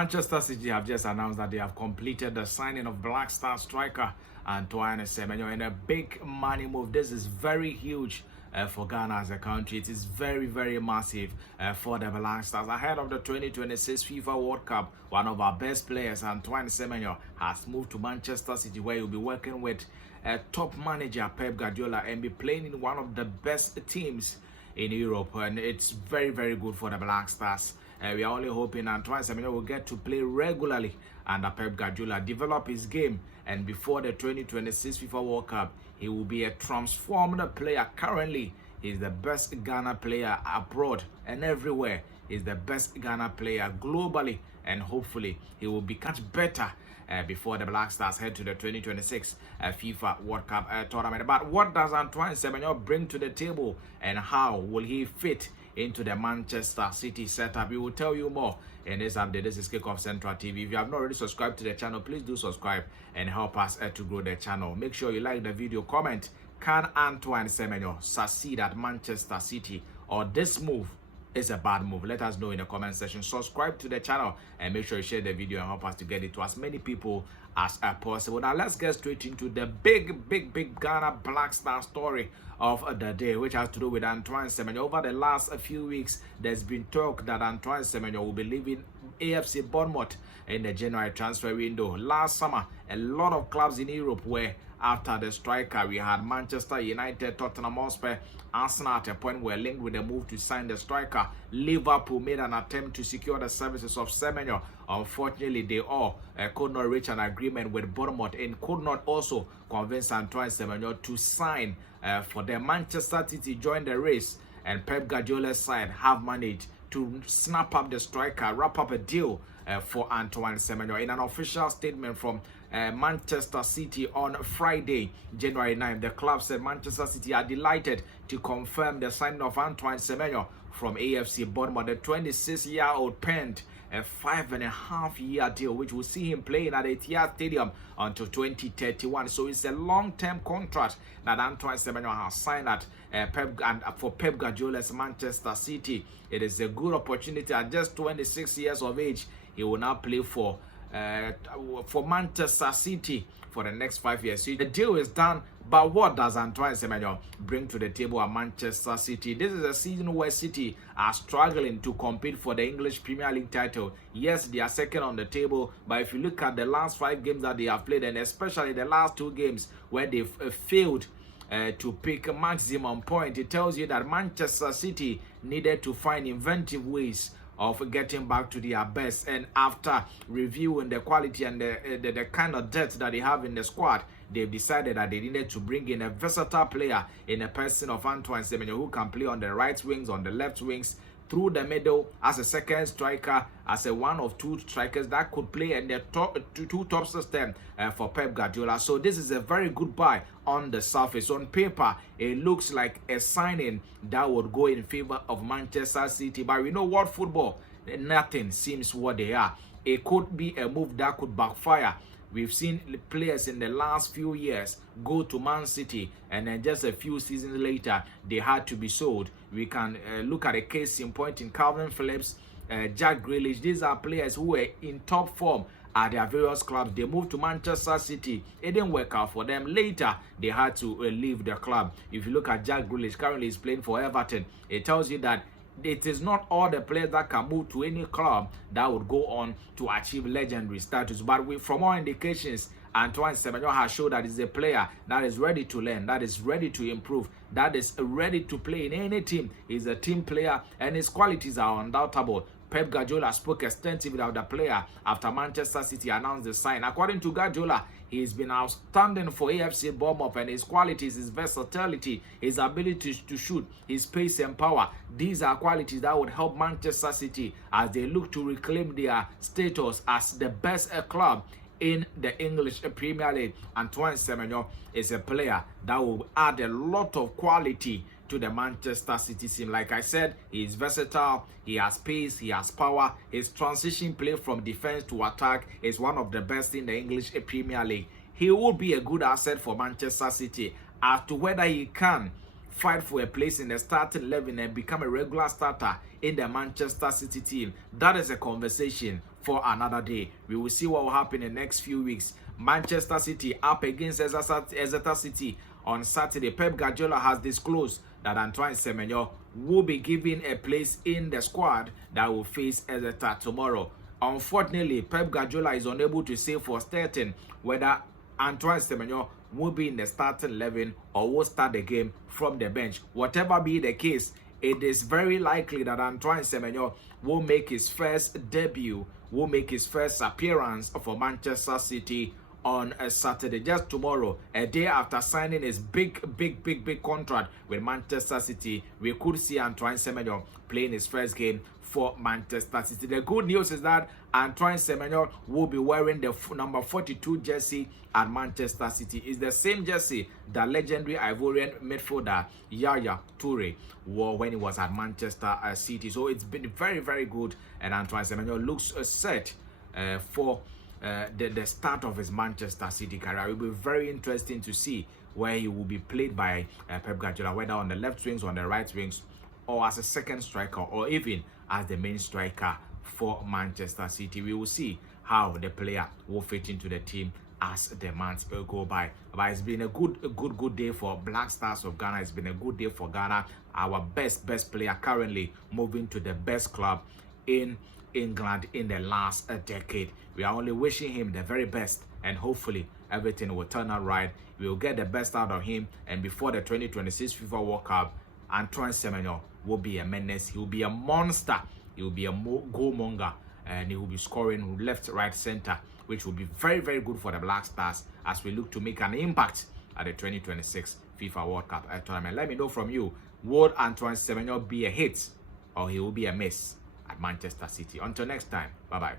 Manchester City have just announced that they have completed the signing of Black Star striker Antoine Semenyo in a big money move. This is very huge for Ghana as a country. It is very, very massive for the Black Stars. Ahead of the 2026 FIFA World Cup, one of our best players, Antoine Semenyo, has moved to Manchester City, where he'll be working with top manager Pep Guardiola and be playing in one of the best teams in Europe, and it's very, very good for the Black Stars. We are only hoping Antoine Semenyo will get to play regularly under Pep Guardiola, develop his game, and before the 2026 FIFA World Cup, he will be a transformed player. Currently, he's the best Ghana player abroad and everywhere. He's the best Ghana player globally, and hopefully he will be much better before the Black Stars head to the 2026 FIFA World Cup tournament. But what does Antoine Semenyo bring to the table, and how will he fit into the Manchester City setup? We will tell you more in this update. This is KickOff Central TV. If you have not already subscribed to the channel, please do subscribe and help us to grow the channel. Make sure you like the video, comment, can Antoine Semenyo succeed at Manchester City, or this move is a bad move? Let us know in the comment section. Subscribe to the channel and make sure you share the video and help us to get it to as many people as possible. Now let's get straight into the big Ghana Black Star story of the day, which has to do with Antoine Semenyo. Over the last few weeks, there's been talk that Antoine Semenyo will be leaving AFC Bournemouth in the January transfer window. Last summer, a lot of clubs in Europe were after the striker. We had Manchester United, Tottenham Hotspur, Arsenal at a point were linked with the move to sign the striker. Liverpool made an attempt to secure the services of Semenyo. Unfortunately, they all could not reach an agreement with Bournemouth and could not also convince Antoine Semenyo to sign for the Manchester City. Join the race, and Pep Guardiola's side have managed to snap up the striker, wrap up a deal for Antoine Semenyo. In an official statement from Manchester City on Friday, January 9th, the club said Manchester City are delighted to confirm the signing of Antoine Semenyo from AFC Bournemouth. The 26-year-old penned a 5.5-year deal, which will see him playing at Etihad Stadium until 2031. So it's a long-term contract that Antoine Semenyo has signed at for Pep Guardiola's Manchester City. It is a good opportunity. At just 26 years of age, he will now play for Manchester City for the next 5 years. So the deal is done. But what does Antoine Semenyo bring to the table at Manchester City? This is a season where City are struggling to compete for the English Premier League title. Yes, they are second on the table, but if you look at the last 5 games that they have played, and especially the last 2 games where they've failed to pick a maximum point, it tells you that Manchester City needed to find inventive ways of getting back to their best. And after reviewing the quality and the kind of depth that they have in the squad, they've decided that they needed to bring in a versatile player in a person of Antoine Semenyo, who can play on the right wings, on the left wings, through the middle, as a second striker, as a one of 2 strikers that could play in the two top system for Pep Guardiola. So this is a very good buy on the surface. On paper, it looks like a signing that would go in favor of Manchester City. But we know what football, nothing seems what they are. It could be a move that could backfire. We've seen players in the last few years go to Man City, and then just a few seasons later, they had to be sold. We can look at a case in point in Calvin Phillips, Jack Grealish. These are players who were in top form at their various clubs. They moved to Manchester City. It didn't work out for them. Later, they had to leave the club. If you look at Jack Grealish, currently he's playing for Everton. It tells you that it is not all the players that can move to any club that would go on to achieve legendary status. But from all indications, Antoine Semenyo has shown that he's a player that is ready to learn, that is ready to improve, that is ready to play in any team. He's a team player, and his qualities are undoubtable. Pep Guardiola spoke extensively about the player after Manchester City announced the sign. According to Guardiola, he's been outstanding for AFC Bournemouth, and his qualities, his versatility, his ability to shoot, his pace and power, these are qualities that would help Manchester City as they look to reclaim their status as the best club in the English Premier League. Antoine Semenyo is a player that will add a lot of quality to the Manchester City team. Like I said, he is versatile, he has pace, he has power. His transition play from defense to attack is one of the best in the English Premier League. He will be a good asset for Manchester City. As to whether he can fight for a place in the starting 11 and become a regular starter in the Manchester City team, that is a conversation for another day. We will see what will happen in the next few weeks. Manchester City up against Exeter City on Saturday. Pep Guardiola has disclosed that Antoine Semenyo will be given a place in the squad that will face Exeter tomorrow. Unfortunately, Pep Guardiola is unable to say for certain whether Antoine Semenyo will be in the starting 11 or will start the game from the bench. Whatever be the case, it is very likely that Antoine Semenyo will make his first debut, will make his first appearance for Manchester City on a Saturday, just tomorrow, a day after signing his big contract with Manchester City. We could see Antoine Semenyo playing his first game for Manchester City. The good news is that Antoine Semenyo will be wearing the number 42 jersey at Manchester City. It's the same jersey that legendary Ivorian midfielder Yaya Toure wore when he was at Manchester City. So it's been very good, and Antoine Semenyo looks set for the start of his Manchester City career. It will be very interesting to see where he will be played by Pep Guardiola, whether on the left wings, on the right wings, or as a second striker, or even as the main striker for Manchester City. We will see how the player will fit into the team as the months go by. But it's been a good day for Black Stars of Ghana. It's been a good day for Ghana. Our best player currently moving to the best club in England in the last decade. We are only wishing him the very best, and hopefully everything will turn out right. We will get the best out of him, and before the 2026 FIFA World Cup, Antoine Semenyo will be a menace. He will be a monster. He will be a goalmonger, and he will be scoring left, right, center, which will be very good for the Black Stars as we look to make an impact at the 2026 FIFA World Cup tournament. Let me know from you, would Antoine Semenyo be a hit or he will be a miss at Manchester City? Until next time, bye-bye.